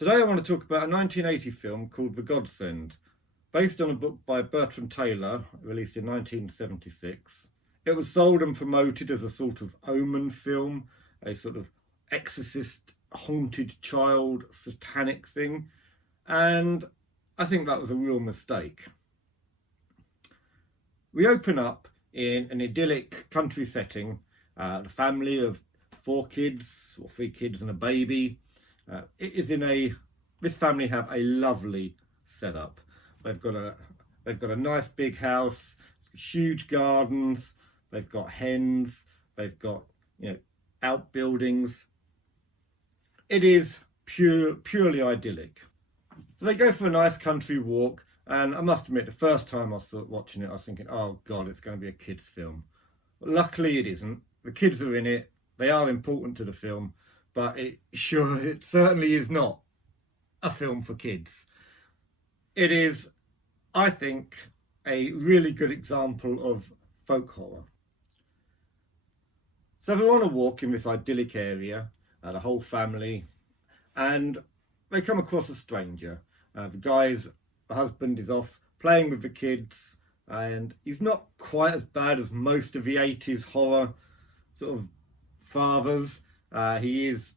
Today I want to talk about a 1980 film called The Godsend, based on a book by Bertram Taylor, released in 1976. It was sold and promoted as a sort of omen film, a sort of exorcist, haunted child, satanic thing, and I think that was a real mistake. We open up in an idyllic country setting, the family of 4 kids, or 3 kids and a baby. This family have a lovely setup. They've got a nice big house, huge gardens. They've got hens. They've got outbuildings. It is purely idyllic. So they go for a nice country walk, and I must admit, the first time I was watching it, I was thinking, "Oh God, it's going to be a kids' film." But luckily, it isn't. The kids are in it. They are important to the film, but it certainly is not a film for kids. It is, I think, a really good example of folk horror. So they're on a walk in this idyllic area, the whole family, and they come across a stranger. The husband is off playing with the kids, and he's not quite as bad as most of the 80s horror sort of fathers. He is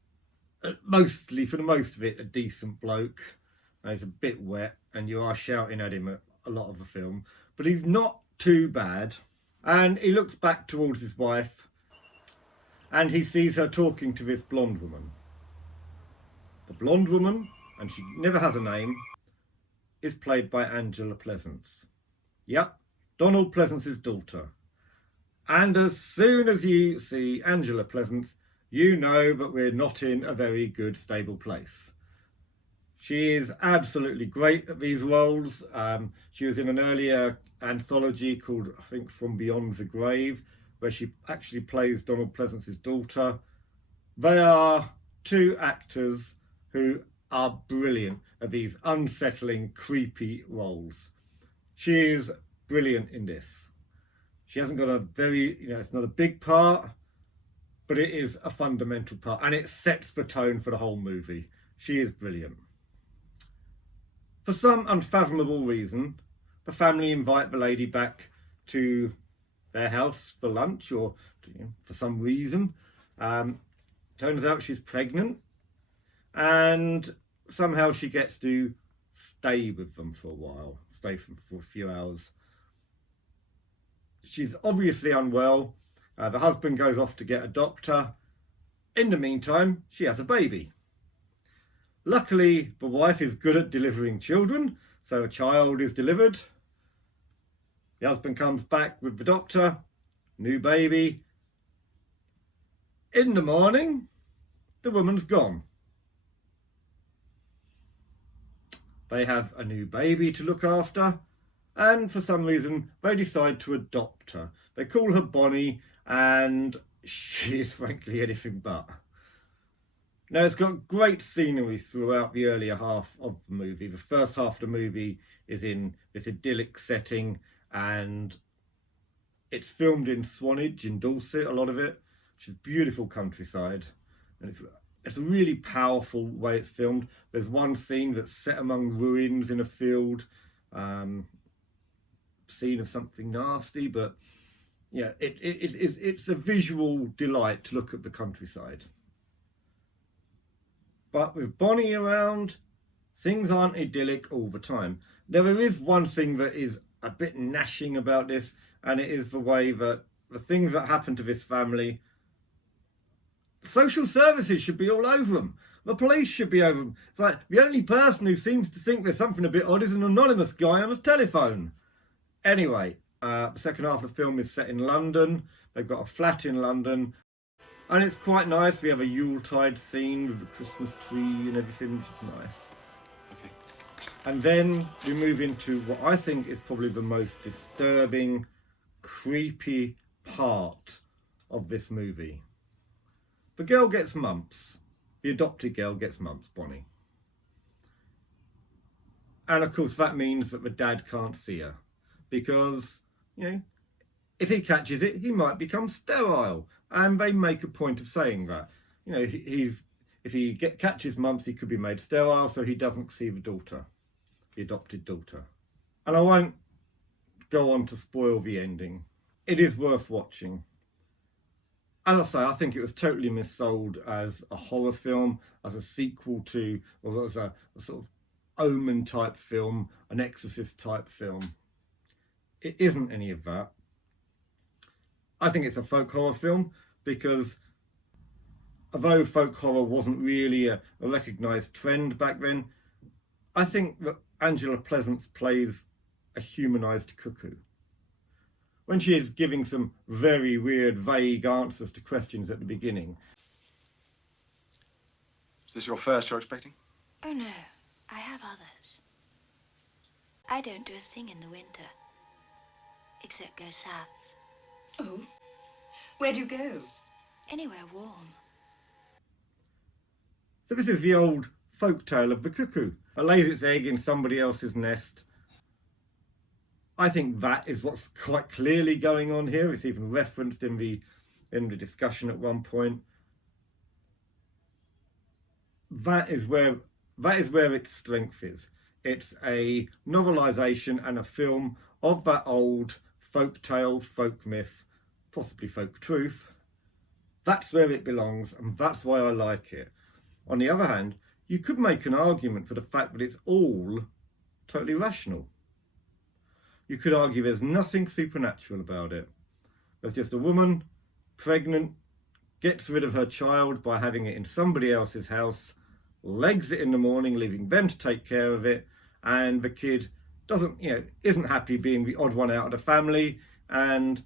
mostly, for the most of it, a decent bloke. He's a bit wet, and you are shouting at him a lot of the film, but he's not too bad. And he looks back towards his wife, and he sees her talking to this blonde woman. The blonde woman, and she never has a name, is played by Angela Pleasance. Yep, Donald Pleasance's daughter. And as soon as you see Angela Pleasance, you know that we're not in a very good, stable place. She is absolutely great at these roles. She was in an earlier anthology called, I think, From Beyond the Grave, where she actually plays Donald Pleasance's daughter. They are 2 actors who are brilliant at these unsettling, creepy roles. She is brilliant in this. She hasn't got it's not a big part, but it is a fundamental part, and it sets the tone for the whole movie. She is brilliant. For some unfathomable reason, the family invite the lady back to their house for lunch, or for some reason. Turns out she's pregnant, and somehow she gets to stay with them for a while, for a few hours. She's obviously unwell. The husband goes off to get a doctor. In the meantime, she has a baby. Luckily, the wife is good at delivering children, so a child is delivered. The husband comes back with the doctor, new baby. In the morning, the woman's gone. They have a new baby to look after, and for some reason they decide to adopt her. They call her Bonnie, and she is frankly anything but. Now, it's got great scenery throughout the earlier half of the movie. The first half of the movie is in this idyllic setting, and it's filmed in Swanage in Dorset, a lot of it, which is beautiful countryside, and it's a really powerful way it's filmed. There's one scene that's set among ruins in a field, scene of something nasty, but yeah, it's a visual delight to look at the countryside. But with Bonnie around, things aren't idyllic all the time. Now, there is one thing that is a bit gnashing about this, and it is the way that the things that happen to this family, social services should be all over them. The police should be over them. It's like the only person who seems to think there's something a bit odd is an anonymous guy on a telephone. Anyway, the second half of the film is set in London. They've got a flat in London, and it's quite nice. We have a Yuletide scene with the Christmas tree and everything, which is nice. Okay. And then we move into what I think is probably the most disturbing, creepy part of this movie. The girl gets mumps. The adopted girl gets mumps, Bonnie. And of course that means that the dad can't see her, because, if he catches it, he might become sterile. And they make a point of saying that. He's if he catches mumps, he could be made sterile, so he doesn't see the daughter, the adopted daughter. And I won't go on to spoil the ending. It is worth watching. As I say, I think it was totally missold as a horror film, as a sequel to, or as a sort of Omen type film, an Exorcist type film. It isn't any of that. I think it's a folk horror film because although folk horror wasn't really a recognised trend back then, I think that Angela Pleasance plays a humanised cuckoo. When she is giving some very weird, vague answers to questions at the beginning. Is this your first you're expecting? Oh, no. I have others. I don't do a thing in the winter, except go south. Oh? Where do you go? Anywhere warm. So this is the old folk tale of the cuckoo. It lays its egg in somebody else's nest. I think that is what's quite clearly going on here. It's even referenced in the discussion at one point. That is where its strength is. It's a novelisation and a film of that old folk tale, folk myth, possibly folk truth. That's where it belongs, and that's why I like it. On the other hand, you could make an argument for the fact that it's all totally rational. You could argue there's nothing supernatural about it. There's just a woman, pregnant, gets rid of her child by having it in somebody else's house, legs it in the morning, leaving them to take care of it, and the kid isn't happy being the odd one out of the family, and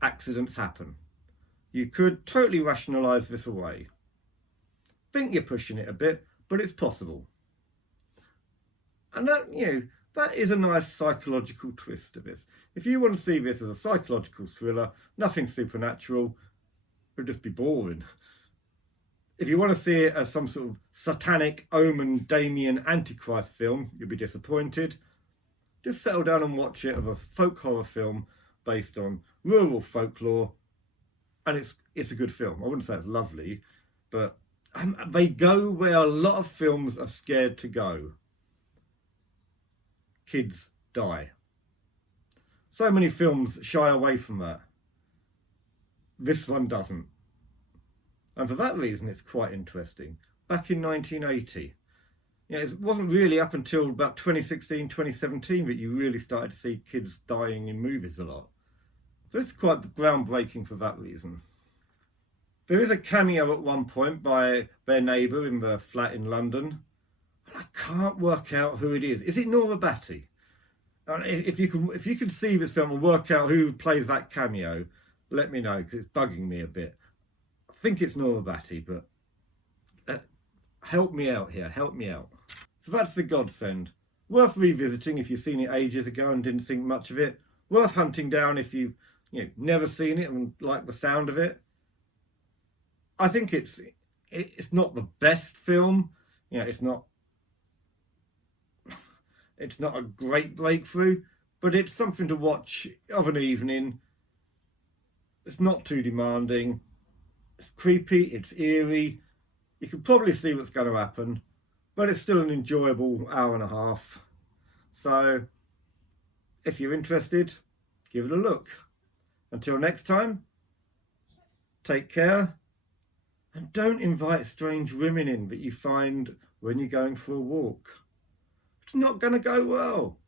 accidents happen. You could totally rationalise this away. Think you're pushing it a bit, but it's possible. And that is a nice psychological twist to this. If you want to see this as a psychological thriller, nothing supernatural, it would just be boring. If you want to see it as some sort of satanic omen Damien Antichrist film, you'll be disappointed. Just settle down and watch it as a folk horror film based on rural folklore, and it's a good film. I wouldn't say it's lovely, but they go where a lot of films are scared to go. Kids die. So many films shy away from that. This one doesn't. And for that reason, it's quite interesting. Back in 1980, it wasn't really up until about 2016, 2017 that you really started to see kids dying in movies a lot. So it's quite groundbreaking for that reason. There is a cameo at one point by their neighbour in the flat in London. I can't work out who it is. Is it Nora Batty? If you can see this film and work out who plays that cameo, let me know, because it's bugging me a bit. I think it's Nora Batty, but help me out here. Help me out. So that's the Godsend. Worth revisiting if you've seen it ages ago and didn't think much of it. Worth hunting down if you've never seen it and like the sound of it. I think it's not the best film. It's not a great breakthrough, but it's something to watch of an evening. It's not too demanding. It's creepy, it's eerie. You can probably see what's going to happen, but it's still an enjoyable hour and a half. So if you're interested, give it a look. Until next time, take care, and don't invite strange women in that you find when you're going for a walk. It's not going to go well.